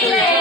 Chile.